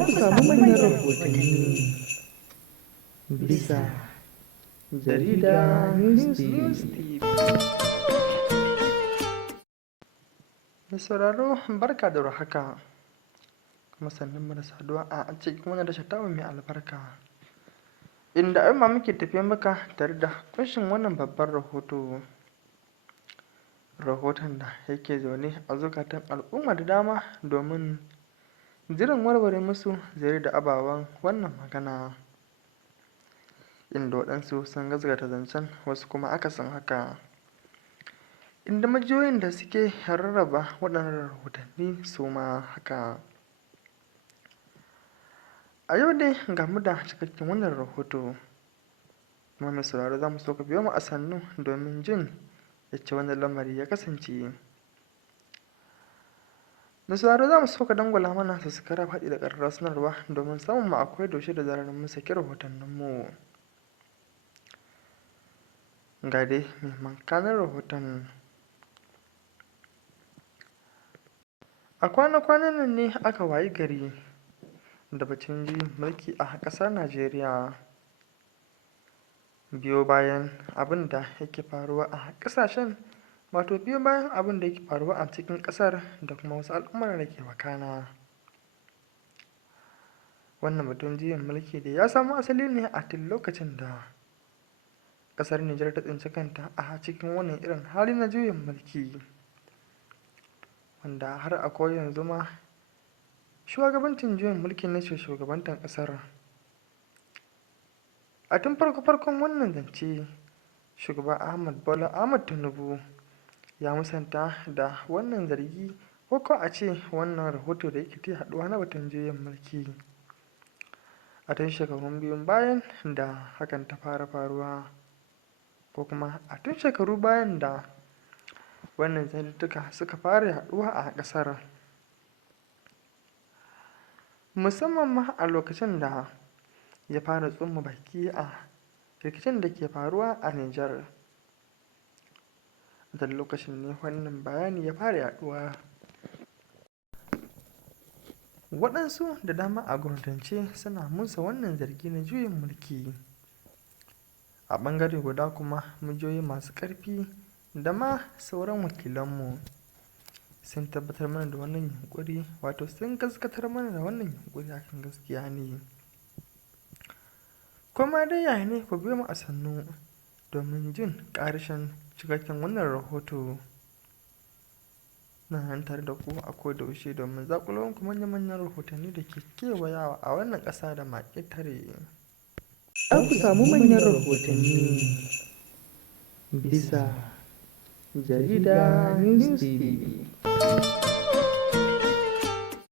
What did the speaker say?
ku samu manyan rahotanni bisa jarida News TV. Mai sauraro barka da warhaka kuma sannan mu da saduwa a cikin wannan tashar tamu mai albarka, inda yau ma muke tafiya maka tare da kunshin wannan babban rahoton da yake zaune a zukatan al'umma da dama domin jiran warware musu zare da ababen wannan magana, inda waɗansu sun gaskata zancen wasu kuma akasin haka, inda majiyoyin da suke rarraba waɗannan rahotanni su ma haka. A yau dai ga mu da cikakken wannan rahoto, kuma mai sauraro za mu so ka biyo mu a sannu domin jin yacce wannan lamari ya kasance. Mai sauraro za mu so ka dangwala mana subscribe haɗi da ƙararrawar sanarwa domin samun mu a koyaushe da zarar mun saki rahotanninmu. Ga dai muhimman kanun rahoton. A kwana-kwanan nan ne aka wayi gari da batun juyin mulki a ƙasar Najeriya, biyo bayan abin da yake faruwa a ƙasashen, wato biyo bayan abin da yake faruwa a cikin ƙasar da kuma wasu al'amuran da ke wakana. Wannan batun juyin mulki dai ya samo asali ne a tun lokacin da ƙasar Nijar ta tsinci kanta a cikin wannan irin hali na juyin mulki, wanda har a ko yanzu ma shugabancin juyin mulkin ne ke shugabantar ƙasar. A tun farko-farkon wannan zance, shugaba Bola Ahmad Tinubu ya musanta da wannan zargi ko ko a ce wannan rahoto da yake ta yaɗuwa na batun juyin mulki. A tun shekarun biyun bayan da hakan ta fara faruwa, ko kuma a tun shekaru bayan da wannan zantuttuka suka fara yaɗuwa a ƙasar, musamman ma a lokacin da ya fara tsoma baki a rikicin da ke faruwa a Nijar. A lokacin ne wannan bayani ya fara yaɗuwa. Waɗansu da dama a gwamnatance suna musa wannan zargi na juyin mulki. A ɓangare guda kuma majiyoyi masu ƙarfi da ma sauran wakilanmu sun tabbatar mana da wannan yunƙuri, wato sun gaskatar mana da wannan yunƙuri hakan gaskiya ne. Koma dai yaya ne, ku biyo mu a sannu domin jin ƙarashen cikakken wannan rahoto. Na nan tare da ku a kodayaushe domin zaƙulo muku manya-manyan rahotanni da ke kewayawa a wannan ƙasa da ma ƙetare. Za ku samu manyan rahotanni bisa jarida News TV.